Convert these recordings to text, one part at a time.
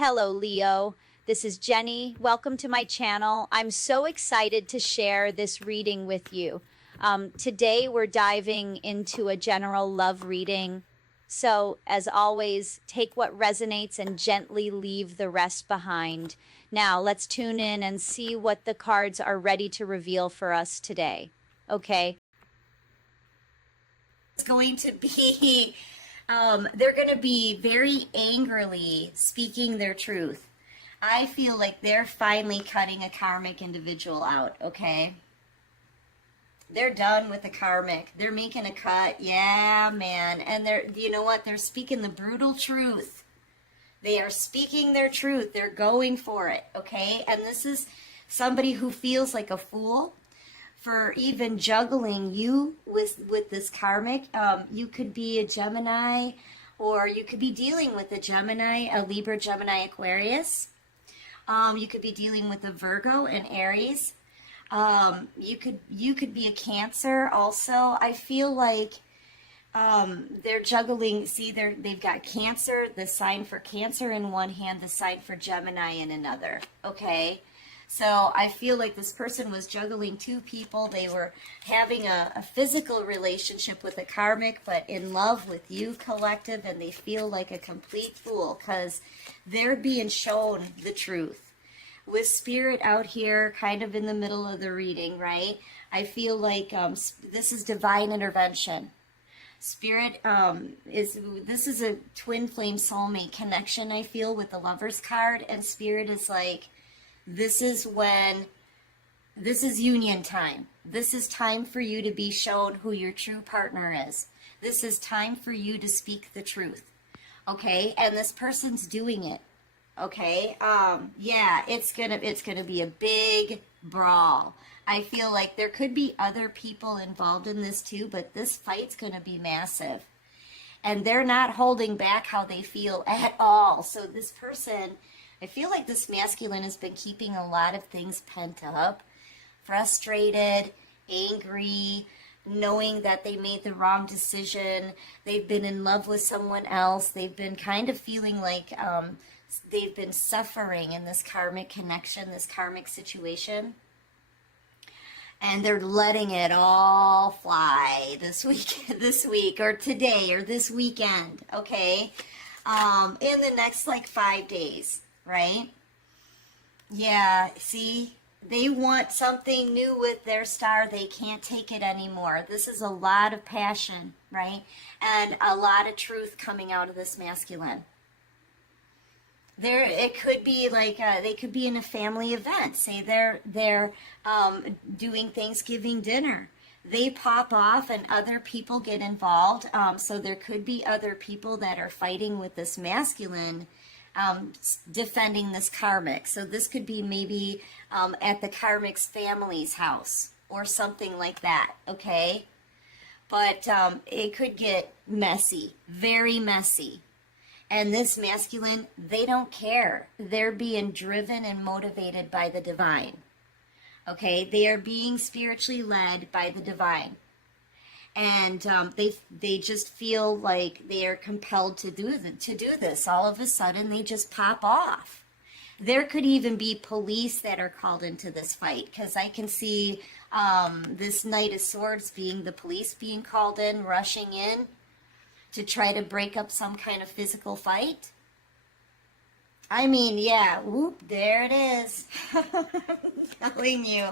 Hello, Leo. This is Jenny. Welcome to my channel. I'm so excited to share this reading with you. Today, we're diving into a general love reading. So, as always, take what resonates and gently leave the rest behind. Now, let's tune in and see what the cards are ready to reveal for us today. Okay? It's going to be, they're going to be very angrily speaking their truth. I feel like they're finally cutting a karmic individual out, okay? They're done with the karmic. They're making a cut. Yeah, man. And you know what? They're speaking the brutal truth. They are speaking their truth. They're going for it, okay? And this is somebody who feels like a fool for even juggling you with this karmic. You could be a Gemini, or you could be dealing with a Gemini, a Libra, Gemini, Aquarius. You could be dealing with a Virgo and Aries. You could be a Cancer also. I feel like they're juggling. See, they've got Cancer, the sign for Cancer in one hand, the sign for Gemini in another. Okay. So I feel like this person was juggling two people. They were having a physical relationship with a karmic, but in love with you, collective, and they feel like a complete fool because they're being shown the truth. With Spirit out here, kind of in the middle of the reading, right? I feel like this is divine intervention. Spirit this is a twin flame soulmate connection, I feel, with the Lover's card, and Spirit is like, this is union time. This is time for you to be shown who your true partner is. This is time for you to speak the truth. Okay? And this person's doing it. Okay? Yeah, it's gonna be a big brawl. I feel like there could be other people involved in this too, but this fight's gonna be massive. And they're not holding back how they feel at all. So this person, I feel like this masculine has been keeping a lot of things pent up, frustrated, angry, knowing that they made the wrong decision. They've been in love with someone else. They've been kind of feeling like they've been suffering in this karmic connection, this karmic situation. And they're letting it all fly this week or today or this weekend, okay? In the next like 5 days. Right? Yeah, see? They want something new with their star. They can't take it anymore. This is a lot of passion, right? And a lot of truth coming out of this masculine. It could be like, they could be in a family event. Say they're doing Thanksgiving dinner. They pop off and other people get involved. So there could be other people that are fighting with this masculine, defending this karmic. So this could be maybe at the karmic's family's house or something like that, okay? But it could get messy, very messy. And this masculine, they don't care. They're being driven and motivated by the divine, okay? They are being spiritually led by the divine. And they just feel like they are compelled to do this. All of a sudden, they just pop off. There could even be police that are called into this fight, because I can see this Knight of Swords being the police being called in, rushing in to try to break up some kind of physical fight. I mean, yeah, whoop, there it is. I'm telling you.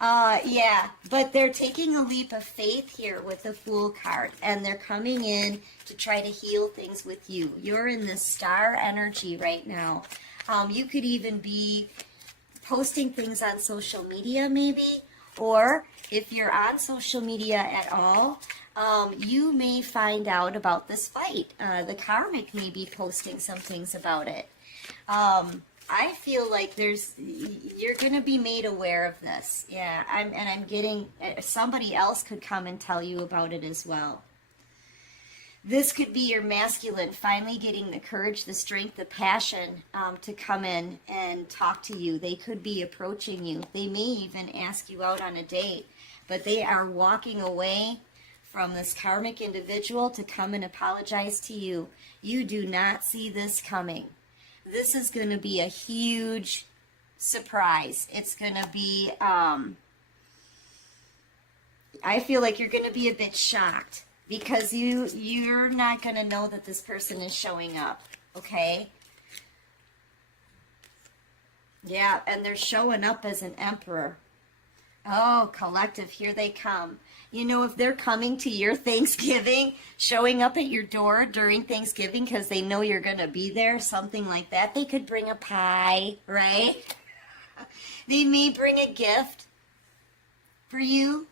Yeah, but they're taking a leap of faith here with the Fool card, and they're coming in to try to heal things with you. You're in this star energy right now. You could even be posting things on social media maybe, or if you're on social media at all, you may find out about this fight. The karmic may be posting some things about it. I feel like you're going to be made aware of this. Yeah, I'm getting, somebody else could come and tell you about it as well. This could be your masculine finally getting the courage, the strength, the passion to come in and talk to you. They could be approaching you. They may even ask you out on a date, but they are walking away from this karmic individual to come and apologize to you. You do not see this coming. This is going to be a huge surprise. It's going to be, I feel like you're going to be a bit shocked because you're not going to know that this person is showing up, okay? Yeah, and they're showing up as an emperor. Oh, collective, here they come. You know, if they're coming to your Thanksgiving, showing up at your door during Thanksgiving because they know you're going to be there, something like that, they could bring a pie, right? They may bring a gift for you,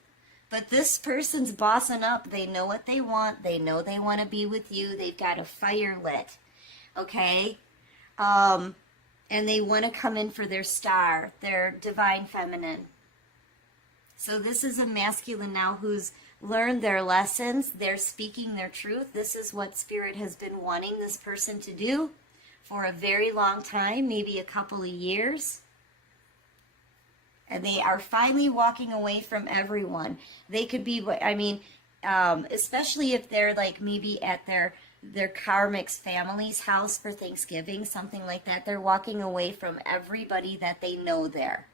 but this person's bossing up. They know what they want. They know they want to be with you. They've got a fire lit, okay? And they want to come in for their star, their divine feminine. So this is a masculine now who's learned their lessons. They're speaking their truth. This is what Spirit has been wanting this person to do for a very long time, maybe a couple of years. And they are finally walking away from everyone. They could be, I mean, especially if they're like maybe at their karmic's family's house for Thanksgiving, something like that. They're walking away from everybody that they know there.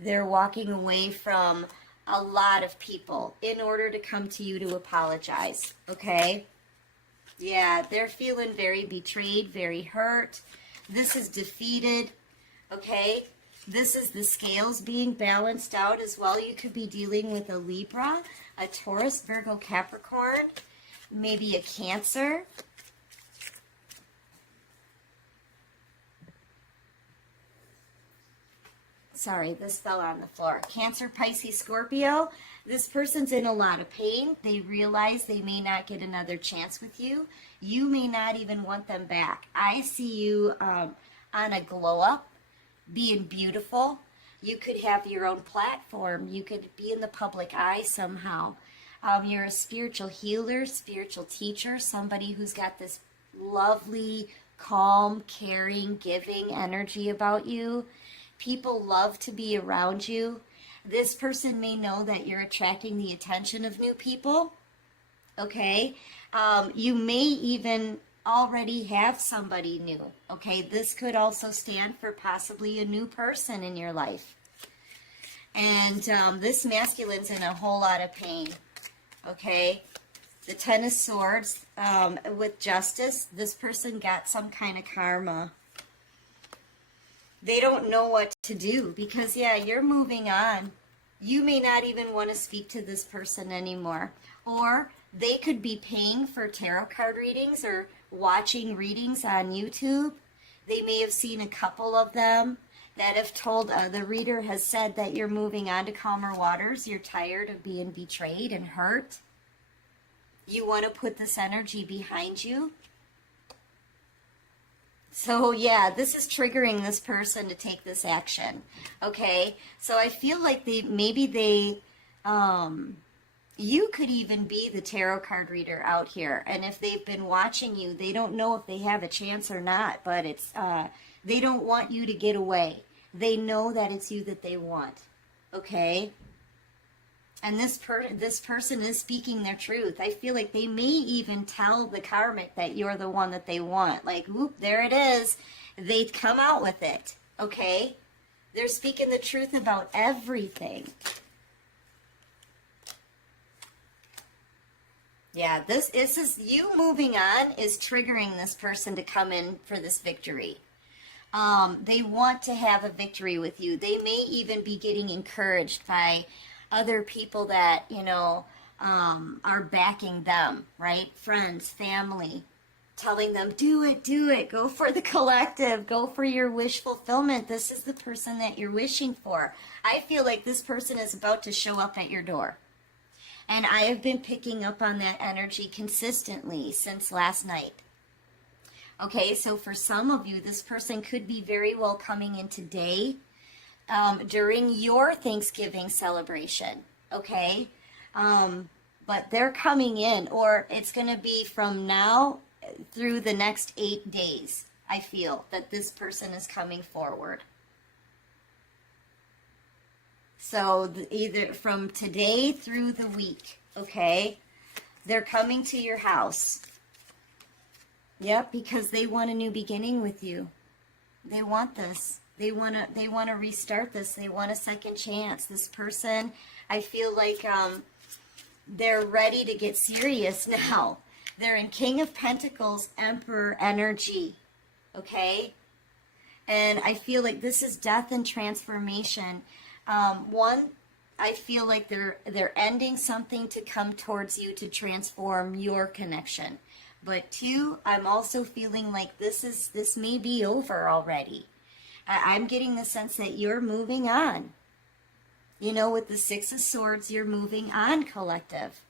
They're walking away from a lot of people in order to come to you to apologize, okay? Yeah, they're feeling very betrayed, very hurt. This is defeated, okay? This is the scales being balanced out as well. You could be dealing with a Libra, a Taurus, Virgo, Capricorn, maybe a Cancer. Sorry, this fell on the floor. Cancer, Pisces, Scorpio. This person's in a lot of pain. They realize they may not get another chance with you. You may not even want them back. I see you on a glow up, being beautiful. You could have your own platform. You could be in the public eye somehow. You're a spiritual healer, spiritual teacher, somebody who's got this lovely, calm, caring, giving energy about you. People love to be around you. This person may know that you're attracting the attention of new people, okay? You may even already have somebody new, okay? This could also stand for possibly a new person in your life. And this masculine's in a whole lot of pain, okay? The Ten of Swords with Justice, this person got some kind of karma. They don't know what to do because, yeah, you're moving on. You may not even want to speak to this person anymore. Or they could be paying for tarot card readings or watching readings on YouTube. They may have seen a couple of them that have told, the reader has said that you're moving on to calmer waters. You're tired of being betrayed and hurt. You want to put this energy behind you. So, yeah, this is triggering this person to take this action, okay? So I feel like you could even be the tarot card reader out here. And if they've been watching you, they don't know if they have a chance or not, but it's they don't want you to get away. They know that it's you that they want, okay? And this person is speaking their truth. I feel like they may even tell the karmic that you're the one that they want. Like, whoop, there it is. They come out with it, okay? They're speaking the truth about everything. Yeah, this is you moving on is triggering this person to come in for this victory. They want to have a victory with you. They may even be getting encouraged by other people that, you know, are backing them, right? Friends, family, telling them, do it, go for the collective, go for your wish fulfillment. This is the person that you're wishing for. I feel like this person is about to show up at your door. And I have been picking up on that energy consistently since last night. Okay, so for some of you, this person could be very well coming in today, during your Thanksgiving celebration, okay? But they're coming in, or it's going to be from now through the next 8 days, I feel, that this person is coming forward. So either from today through the week, okay? They're coming to your house. Yep, because they want a new beginning with you. They want this. They want to restart this. They want a second chance. This person, I feel like they're ready to get serious now. They're in King of Pentacles, Emperor energy. Okay? And I feel like this is death and transformation. One, I feel like they're ending something to come towards you to transform your connection. But two, I'm also feeling like this may be over already. I'm getting the sense that you're moving on. You know, with the Six of Swords, you're moving on, collective.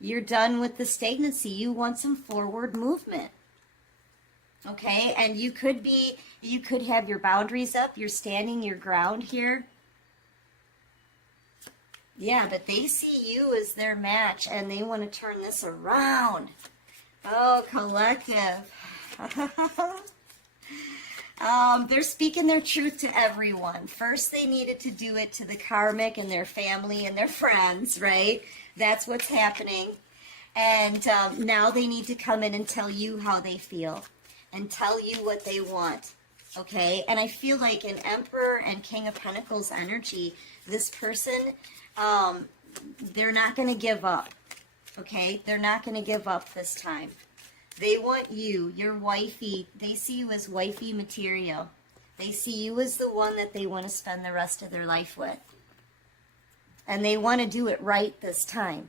You're done with the stagnancy. You want some forward movement. Okay? And you could have your boundaries up. You're standing your ground here. Yeah, but they see you as their match, and they want to turn this around. Oh, collective. They're speaking their truth to everyone. First, they needed to do it to the karmic and their family and their friends, right? That's what's happening. And now they need to come in and tell you how they feel and tell you what they want, okay? And I feel like in Emperor and King of Pentacles energy, this person, they're not going to give up, okay? They're not going to give up this time. They want you, your wifey. They see you as wifey material. They see you as the one that they want to spend the rest of their life with. And they want to do it right this time.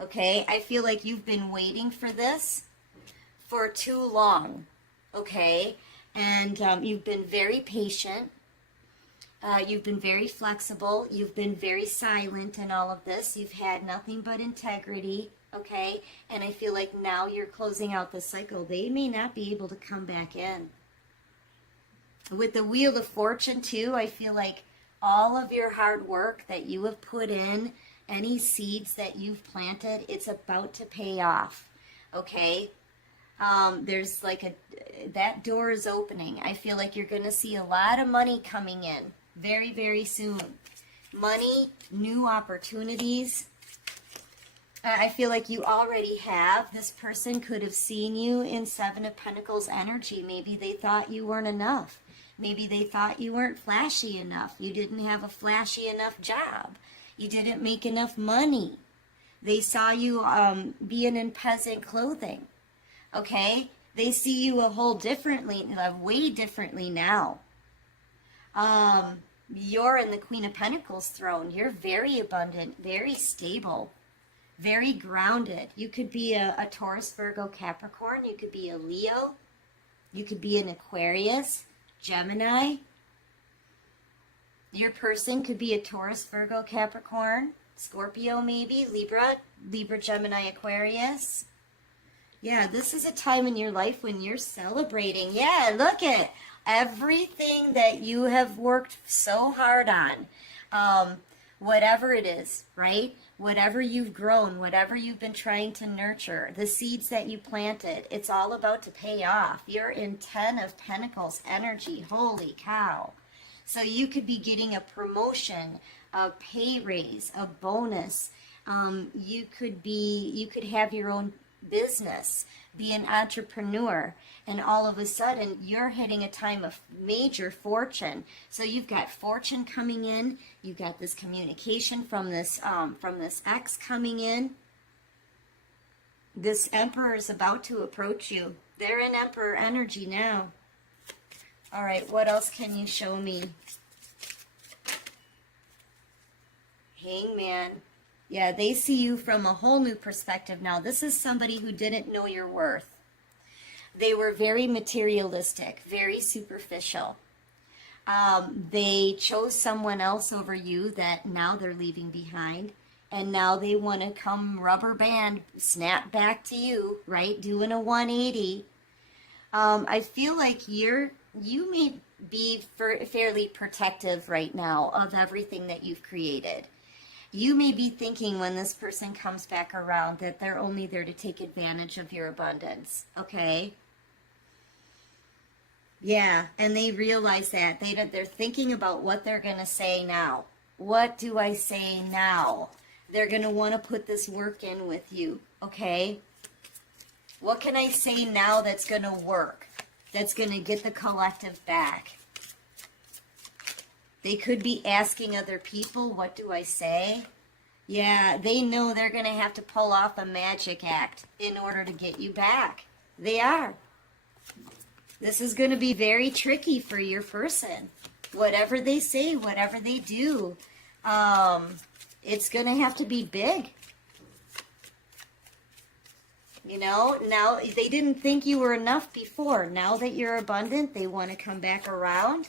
Okay? I feel like you've been waiting for this for too long. Okay? And you've been very patient. You've been very flexible. You've been very silent in all of this. You've had nothing but integrity. Okay, and I feel like now you're closing out the cycle. They may not be able to come back in. With the Wheel of Fortune too, I feel like all of your hard work that you have put in, any seeds that you've planted, it's about to pay off. Okay, there's like that door is opening. I feel like you're going to see a lot of money coming in very, very soon. Money, new opportunities. I feel like you already have. This person could have seen you in Seven of Pentacles energy. Maybe they thought you weren't enough. Maybe they thought you weren't flashy enough. You didn't have a flashy enough job. You didn't make enough money. They saw you being in peasant clothing. Okay? They see you way differently now. You're in the Queen of Pentacles throne. You're very abundant, very stable. Very grounded. You could be a Taurus, Virgo, Capricorn. You could be a Leo. You could be an Aquarius, Gemini. Your person could be a Taurus, Virgo, Capricorn, Scorpio maybe, Libra, Gemini, Aquarius. Yeah, this is a time in your life when you're celebrating. Yeah, look at everything that you have worked so hard on. Whatever it is, right? Whatever you've grown, whatever you've been trying to nurture, the seeds that you planted, it's all about to pay off. You're in 10 of Pentacles energy. Holy cow. So you could be getting a promotion, a pay raise, a bonus. You could have your own business, be an entrepreneur, and all of a sudden you're hitting a time of major fortune. So you've got fortune coming in, you've got this communication from this ex coming in. This Emperor is about to approach you. They're in Emperor energy now. All right, what else can you show me? Hangman. Yeah, they see you from a whole new perspective now. This is somebody who didn't know your worth. They were very materialistic, very superficial. They chose someone else over you that now they're leaving behind. And now they want to come rubber band, snap back to you, right? Doing a 180. I feel like you may be fairly protective right now of everything that you've created. You may be thinking when this person comes back around that they're only there to take advantage of your abundance, okay? Yeah, and they realize that. They're thinking about what they're going to say now. What do I say now? They're going to want to put this work in with you, okay? What can I say now that's going to work? that's going to get the collective back. They could be asking other people, what do I say? Yeah, they know they're going to have to pull off a magic act in order to get you back. They are. This is going to be very tricky for your person. Whatever they say, whatever they do, it's going to have to be big. You know, now they didn't think you were enough before. Now that you're abundant, they want to come back around.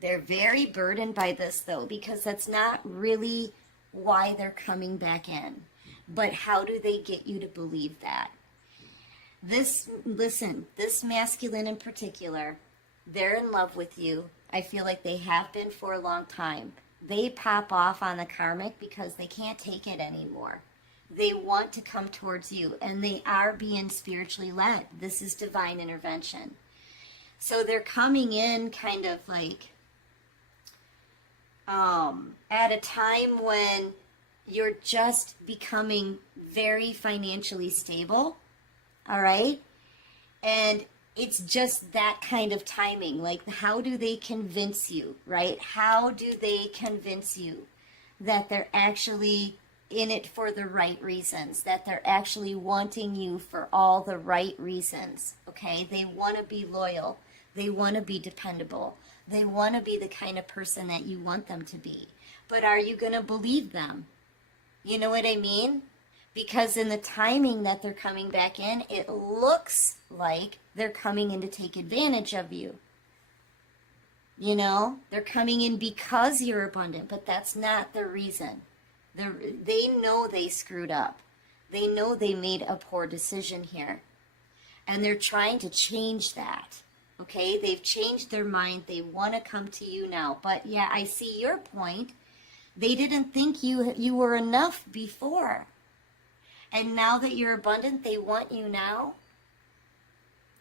They're very burdened by this, though, because that's not really why they're coming back in. But how do they get you to believe that? Listen, this masculine in particular, they're in love with you. I feel like they have been for a long time. They pop off on the karmic because they can't take it anymore. They want to come towards you, and they are being spiritually led. This is divine intervention. So they're coming in kind of like at a time when you're just becoming very financially stable, all right? And it's just that kind of timing. Like, how do they convince you, right? How do they convince you that they're actually in it for the right reasons, that they're actually wanting you for all the right reasons, okay? They want to be loyal. They want to be dependable. They want to be the kind of person that you want them to be. But are you going to believe them? You know what I mean? Because in the timing that they're coming back in, it looks like they're coming in to take advantage of you. You know, they're coming in because you're abundant, but that's not the reason. They know they screwed up. They know they made a poor decision here. And they're trying to change that. Okay? They've changed their mind. They want to come to you now. But yeah, I see your point. They didn't think you were enough before. And now that you're abundant, they want you now.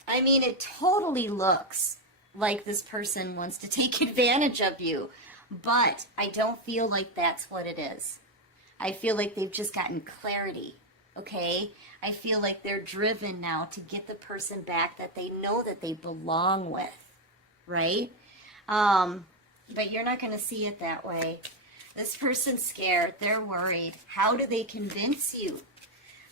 I mean, it totally looks like this person wants to take advantage of you. But I don't feel like that's what it is. I feel like they've just gotten clarity, okay? I feel like they're driven now to get the person back that they know that they belong with, right? But you're not going to see it that way. This person's scared. They're worried. How do they convince you?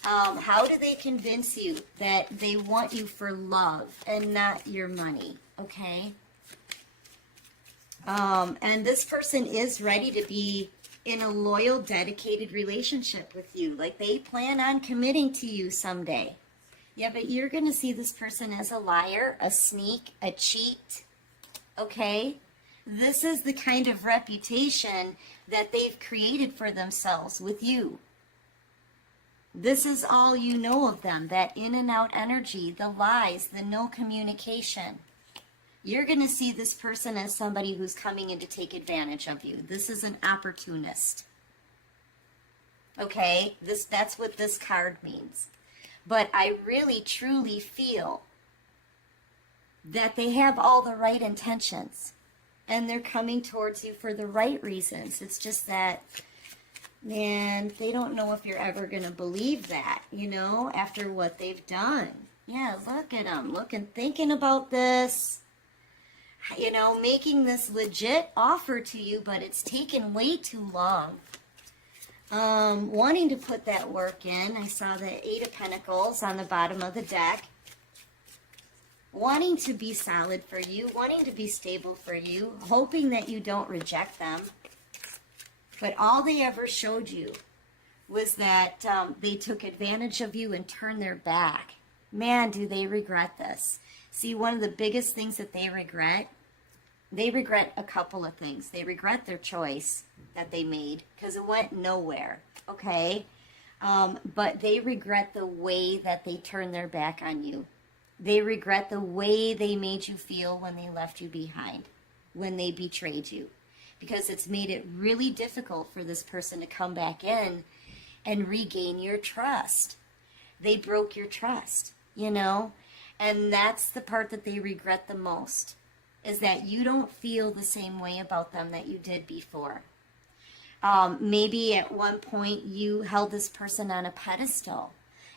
How do they convince you that they want you for love and not your money, okay? And this person is ready to be in a loyal, dedicated relationship with you. Like, they plan on committing to you someday. Yeah, but you're going to see this person as a liar, a sneak, a cheat, okay? This is the kind of reputation that they've created for themselves with you. This is all you know of them, that in and out energy, the lies, the no communication. You're going to see this person as somebody who's coming in to take advantage of you. This is an opportunist. Okay? That's what this card means. But I really, truly feel that they have all the right intentions. And they're coming towards you for the right reasons. It's just that, man, they don't know if you're ever going to believe that, you know, after what they've done. Yeah, look at them. Thinking about this. You know, making this legit offer to you, but it's taken way too long. Wanting to put that work in. I saw the 8 of Pentacles on the bottom of the deck. Wanting to be solid for you, wanting to be stable for you, hoping that you don't reject them. But all they ever showed you was that they took advantage of you and turned their back. Man, do they regret this. See, one of the biggest things that they regret a couple of things. They regret their choice that they made because it went nowhere, okay? But they regret the way that they turned their back on you. They regret the way they made you feel when they left you behind, when they betrayed you. Because it's made it really difficult for this person to come back in and regain your trust. They broke your trust, you know? And that's the part that they regret the most, is that you don't feel the same way about them that you did before. Maybe at one point you held this person on a pedestal.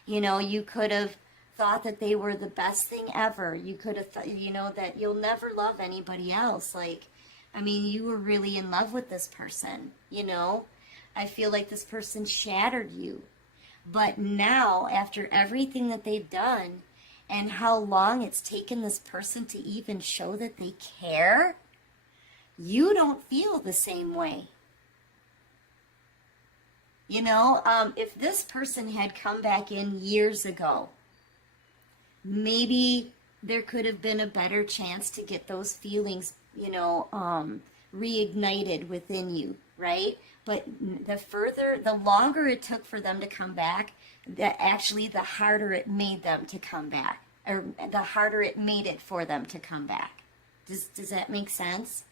You know, you could have thought that they were the best thing ever. You could have, that you'll never love anybody else. Like, I mean, you were really in love with this person, I feel like this person shattered you. But now, after everything that they've done and how long it's taken this person to even show that they care, you don't feel the same way. If this person had come back in years ago, maybe there could have been a better chance to get those feelings, reignited within you, right? But the longer it took for them to come back, the harder it made them to come back, or the harder it made it for them to come back. Does that make sense?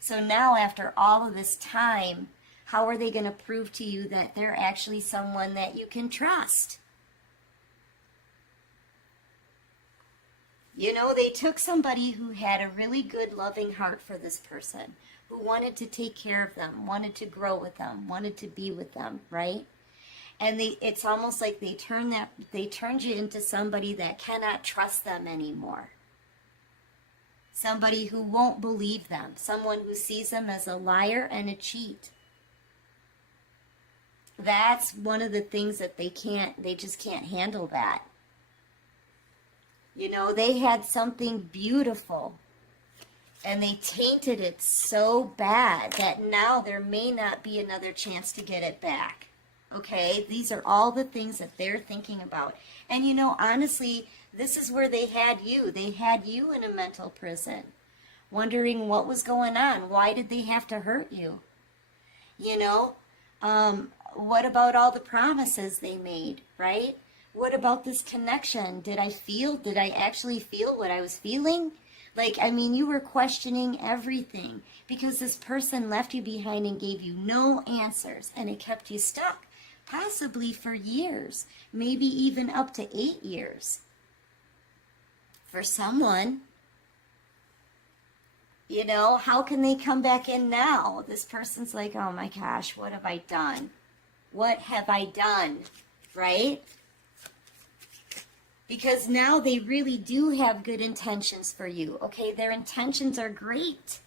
So now, after all of this time, how are they going to prove to you that they're actually someone that you can trust? They took somebody who had a really good, loving heart for this person, who wanted to take care of them, wanted to grow with them, wanted to be with them, right? And it's almost like they turned you into somebody that cannot trust them anymore. Somebody who won't believe them, someone who sees them as a liar and a cheat. That's one of the things that they just can't handle that. They had something beautiful and they tainted it so bad that now there may not be another chance to get it back. Okay? These are all the things that they're thinking about. And honestly, this is where they had you. They had you in a mental prison, wondering what was going on. Why did they have to hurt you? What about all the promises they made, right? What about this connection? Did I actually feel what I was feeling? You were questioning everything because this person left you behind and gave you no answers, and it kept you stuck, possibly for years, maybe even up to 8 years. For someone, how can they come back in now? This person's like, oh my gosh, what have I done? What have I done? Right? Because now they really do have good intentions for you. Okay, their intentions are great.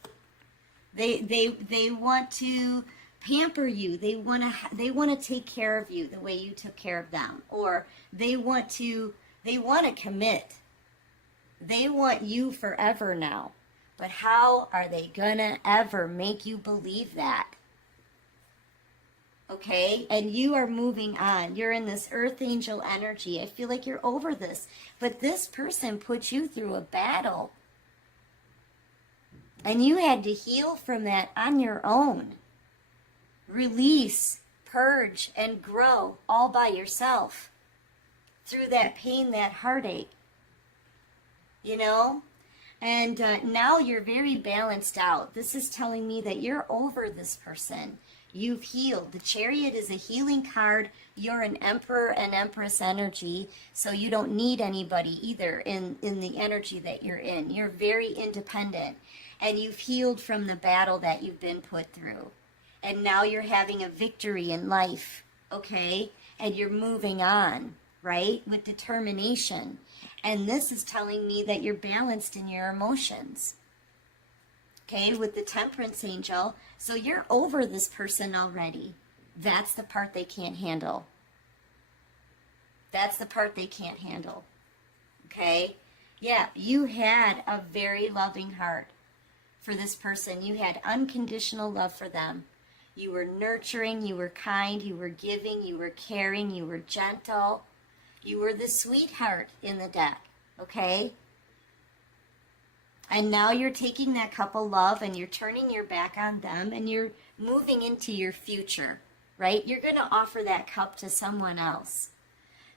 They want to pamper you. They want to take care of you the way you took care of them, or they want to commit. They want you forever now. But how are they gonna ever make you believe that? Okay, and you are moving on. You're in this earth angel energy. I feel like you're over this. But this person put you through a battle. And you had to heal from that on your own. Release, purge, and grow all by yourself. Through that pain, that heartache. And now you're very balanced out. This is telling me that you're over this person. You've healed. The Chariot is a healing card. You're an Emperor and Empress energy, so you don't need anybody either in the energy that you're in. You're very independent, and you've healed from the battle that you've been put through. And now you're having a victory in life, okay? And you're moving on, right, with determination. And this is telling me that you're balanced in your emotions. Okay, with the Temperance angel. So you're over this person already. That's the part they can't handle. That's the part they can't handle. Okay? Yeah, you had a very loving heart for this person. You had unconditional love for them. You were nurturing, you were kind, you were giving, you were caring, you were gentle. You were the sweetheart in the deck. Okay? And now you're taking that cup of love and you're turning your back on them and you're moving into your future, right? You're going to offer that cup to someone else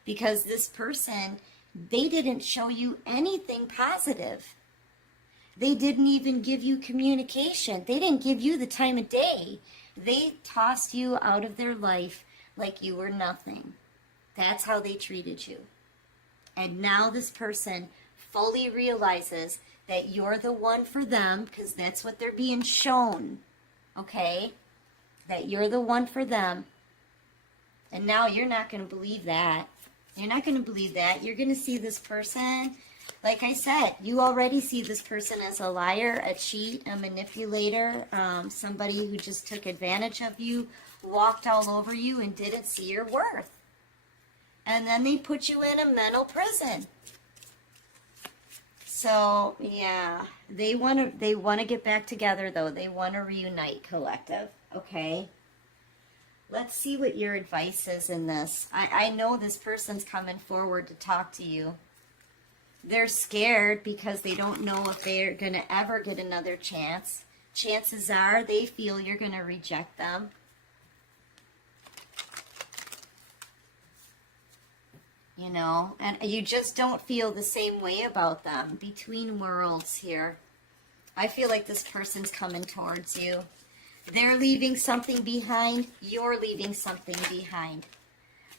because this person, they didn't show you anything positive. They didn't even give you communication. They didn't give you the time of day. They tossed you out of their life like you were nothing. That's how they treated you. And now this person fully realizes that you're the one for them, because that's what they're being shown, okay? That you're the one for them. And now you're not going to believe that. You're not going to believe that. You're going to see this person, like I said, you already see this person as a liar, a cheat, a manipulator, somebody who just took advantage of you, walked all over you, and didn't see your worth. And then they put you in a mental prison. So, yeah, they want to get back together, though. They want to reunite, collective, okay? Let's see what your advice is in this. I know this person's coming forward to talk to you. They're scared because they don't know if they're going to ever get another chance. Chances are they feel you're going to reject them. You know, and you just don't feel the same way about them. Between worlds here. I feel like this person's coming towards you. They're leaving something behind. You're leaving something behind.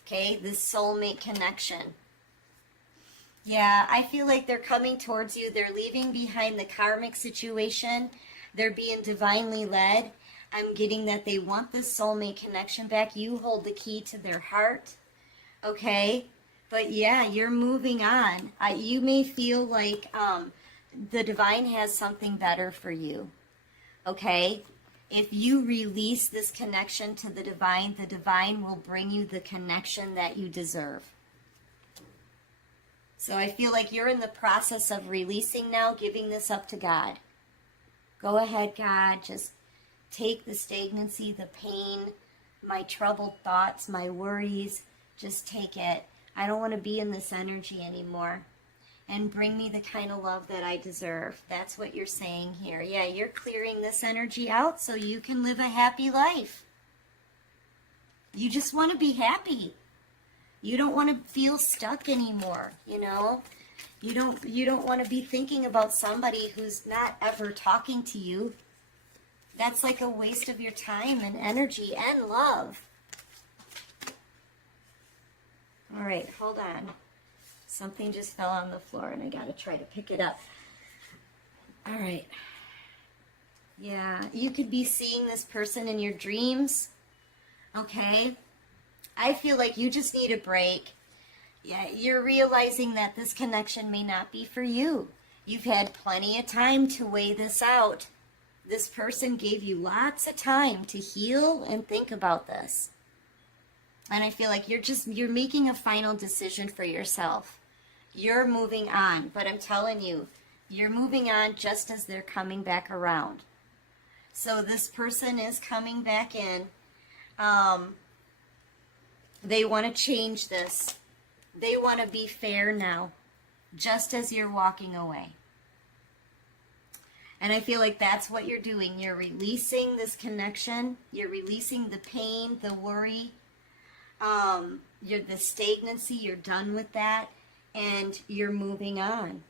Okay, this soulmate connection. Yeah, I feel like they're coming towards you. They're leaving behind the karmic situation. They're being divinely led. I'm getting that they want this soulmate connection back. You hold the key to their heart. Okay? But yeah, you're moving on. You may feel like the divine has something better for you. Okay? If you release this connection to the divine will bring you the connection that you deserve. So I feel like you're in the process of releasing now, giving this up to God. Go ahead, God. Just take the stagnancy, the pain, my troubled thoughts, my worries. Just take it. I don't want to be in this energy anymore. And bring me the kind of love that I deserve. That's what you're saying here. Yeah, you're clearing this energy out so you can live a happy life. You just want to be happy. You don't want to feel stuck anymore, you know? You don't want to be thinking about somebody who's not ever talking to you. That's like a waste of your time and energy and love. All right, hold on. Something just fell on the floor and I got to try to pick it up. All right. Yeah, you could be seeing this person in your dreams. Okay? I feel like you just need a break. Yeah, you're realizing that this connection may not be for you. You've had plenty of time to weigh this out. This person gave you lots of time to heal and think about this. And I feel like you're making a final decision for yourself. You're moving on, but I'm telling you, you're moving on just as they're coming back around. So this person is coming back in. They want to change this. They want to be fair now, just as you're walking away. And I feel like that's what you're doing. You're releasing this connection. You're releasing the pain, the worry, the stagnancy. You're done with that. And you're moving on.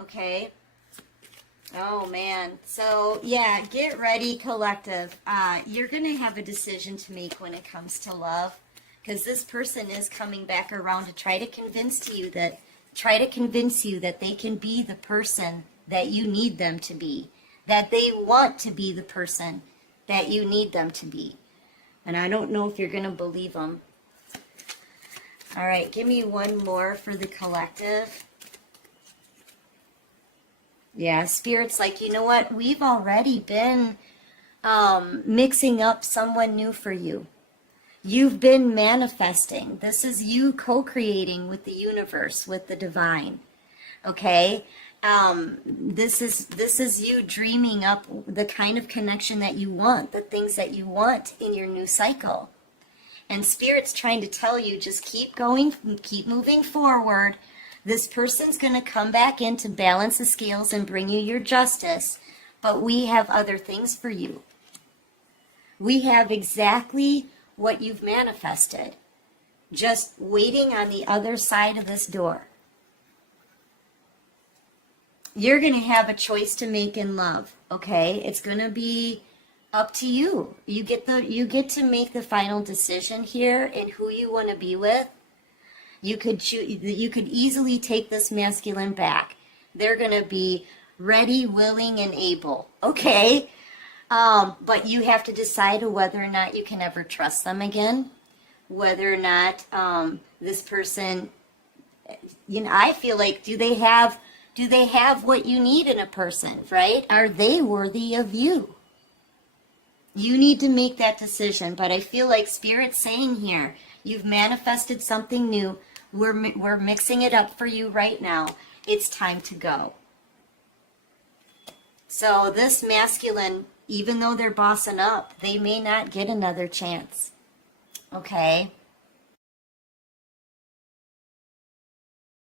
Okay? Oh, man. So, yeah, get ready, collective. You're going to have a decision to make when it comes to love. Because this person is coming back around to try to convince you that they can be the person that you need them to be. That they want to be the person that you need them to be. And I don't know if you're going to believe them. All right, give me one more for the collective. Yeah, Spirit's like, you know what? We've already been mixing up someone new for you. You've been manifesting. This is you co-creating with the universe, with the divine. Okay? This is you dreaming up the kind of connection that you want, the things that you want in your new cycle. And Spirit's trying to tell you, just keep going, keep moving forward. This person's going to come back in to balance the scales and bring you your justice. But we have other things for you. We have exactly what you've manifested, just waiting on the other side of this door. You're going to have a choice to make in love, okay? It's going to be up to you. You get to make the final decision here in who you want to be with. You could easily take this masculine back. They're going to be ready, willing, and able, okay? But you have to decide whether or not you can ever trust them again, whether or not this person I feel like, do they have what you need in a person, right? Are they worthy of you? You need to make that decision. But I feel like Spirit's saying here, you've manifested something new. We're mixing it up for you right now. It's time to go. So this masculine, even though they're bossing up, they may not get another chance. Okay?